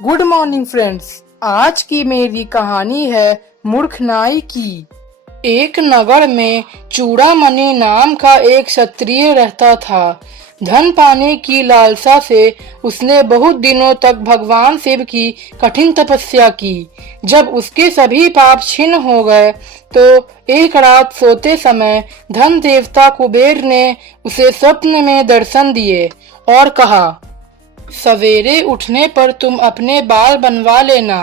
Good morning friends. आज की मेरी कहानी है मूर्ख नाई की। एक नगर में चूड़ामणि नाम का एक क्षत्रिय रहता था। धन पाने की लालसा से उसने बहुत दिनों तक भगवान शिव की कठिन तपस्या की। जब उसके सभी पाप छिन्न हो गए तो एक रात सोते समय धन देवता कुबेर ने उसे स्वप्न में दर्शन दिए और कहा, सवेरे उठने पर तुम अपने बाल बनवा लेना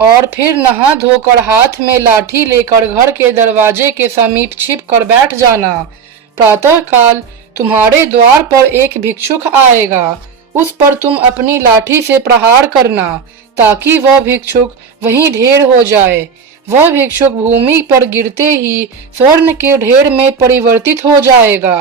और फिर नहा धोकर हाथ में लाठी लेकर घर के दरवाजे के समीप छिप कर बैठ जाना। प्रातः काल तुम्हारे द्वार पर एक भिक्षुक आएगा, उस पर तुम अपनी लाठी से प्रहार करना ताकि वह भिक्षुक वहीं ढेर हो जाए। वह भिक्षुक भूमि पर गिरते ही स्वर्ण के ढेर में परिवर्तित हो जाएगा।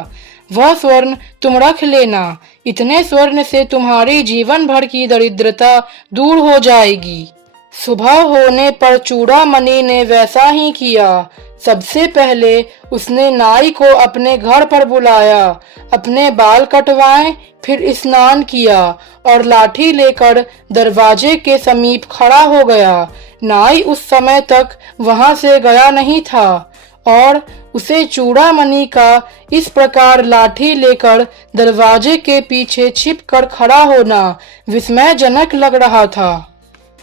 वह स्वर्ण तुम रख लेना, इतने स्वर्ण से तुम्हारी जीवन भर की दरिद्रता दूर हो जाएगी। सुबह होने पर चूड़ामणि ने वैसा ही किया। सबसे पहले उसने नाई को अपने घर पर बुलाया, अपने बाल कटवाए, फिर स्नान किया और लाठी लेकर दरवाजे के समीप खड़ा हो गया। नाई उस समय तक वहां से गया नहीं था और उसे चूड़ामणि का इस प्रकार लाठी लेकर दरवाजे के पीछे छिपकर खड़ा होना विस्मयजनक लग रहा था।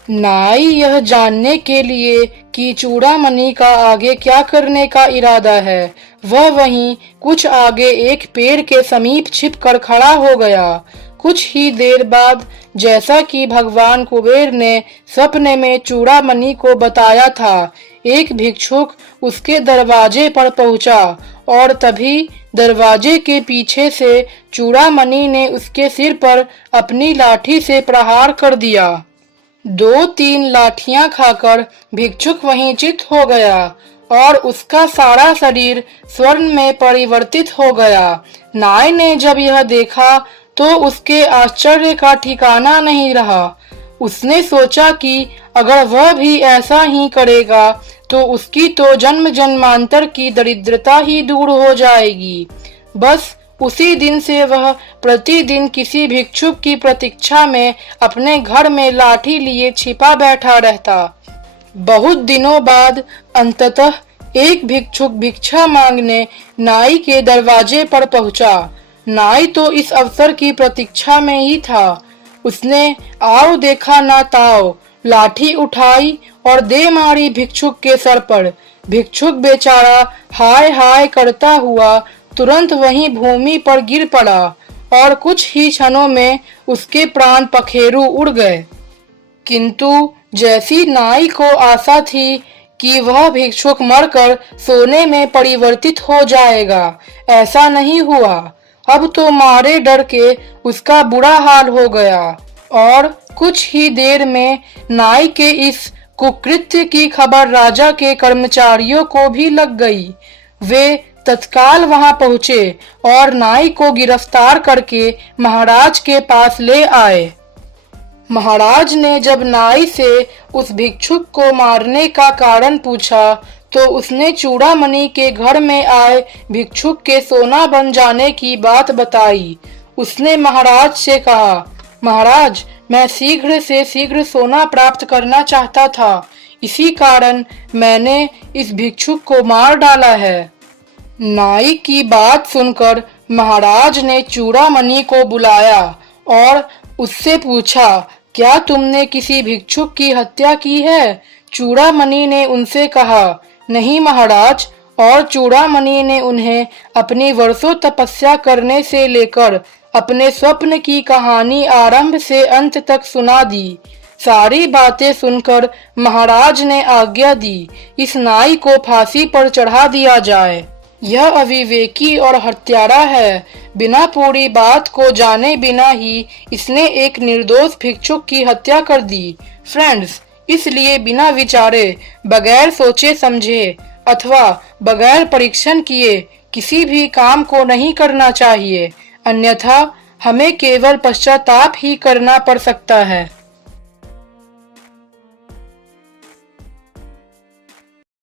नाई यह जानने के लिए कि चूड़ामणि का आगे क्या करने का इरादा है, वह वहीं कुछ आगे एक पेड़ के समीप छिपकर खड़ा हो गया। कुछ ही देर बाद, जैसा कि भगवान कुबेर ने सपने में चूड़ामणि को बताया था, एक भिक्षुक उसके दरवाजे पर पहुंचा और तभी दरवाजे के पीछे से चूड़ामणि ने उसके सिर पर अपनी लाठी से प्रहार कर दिया। 2-3 लाठियां खाकर भिक्षुक वहीं चित हो गया और उसका सारा शरीर स्वर्ण में परिवर्तित हो गया। नाई ने जब यह देखा तो उसके आश्चर्य का ठिकाना नहीं रहा। उसने सोचा कि अगर वह भी ऐसा ही करेगा तो उसकी तो जन्म जन्मांतर की दरिद्रता ही दूर हो जाएगी। बस उसी दिन से वह प्रतिदिन किसी भिक्षुक की प्रतीक्षा में अपने घर में लाठी लिए छिपा बैठा रहता। बहुत दिनों बाद अंततः एक भिक्षुक भिक्षा मांगने नाई के दरवाजे पर पहुंचा। नाई तो इस अवसर की प्रतीक्षा में ही था। उसने आओ देखा ना ताओ, लाठी उठाई और दे मारी भिक्षुक के सर पर। भिक्षुक बेचारा हाय हाय करता हुआ तुरंत वहीं भूमि पर गिर पड़ा और कुछ ही क्षणों में उसके प्राण पखेरु उड़ गए। किंतु जैसी नाई को आशा थी कि वह भिक्षुक मरकर सोने में परिवर्तित हो जाएगा, ऐसा नहीं हुआ। अब तो मारे डर के उसका बुरा हाल हो गया और कुछ ही देर में नाई के इस कुकृत्य की खबर राजा के कर्मचारियों को भी लग गई। वे तत्काल वहां पहुंचे और नाई को गिरफ्तार करके महाराज के पास ले आए। महाराज ने जब नाई से उस भिक्षुक को मारने का कारण पूछा तो उसने चूड़ामणि के घर में आए भिक्षुक के सोना बन जाने की बात बताई। उसने महाराज से कहा, महाराज, मैं शीघ्र से शीघ्र सोना प्राप्त करना चाहता था, इसी कारण मैंने इस भिक्षुक को मार डाला है। नाई की बात सुनकर महाराज ने चूड़ामणि को बुलाया और उससे पूछा, क्या तुमने किसी भिक्षुक की हत्या की है? चूड़ामणि ने उनसे कहा, नहीं महाराज। और चूड़ामणि ने उन्हें अपनी वर्षों तपस्या करने से लेकर अपने स्वप्न की कहानी आरंभ से अंत तक सुना दी। सारी बातें सुनकर महाराज ने आज्ञा दी, इस नाई को फांसी पर चढ़ा दिया जाए। यह अविवेकी और हत्यारा है। बिना पूरी बात को जाने बिना ही इसने एक निर्दोष भिक्षुक की हत्या कर दी। फ्रेंड्स, इसलिए बिना विचारे, बगैर सोचे समझे अथवा बगैर परीक्षण किए किसी भी काम को नहीं करना चाहिए, अन्यथा हमें केवल पश्चाताप ही करना पड़ सकता है।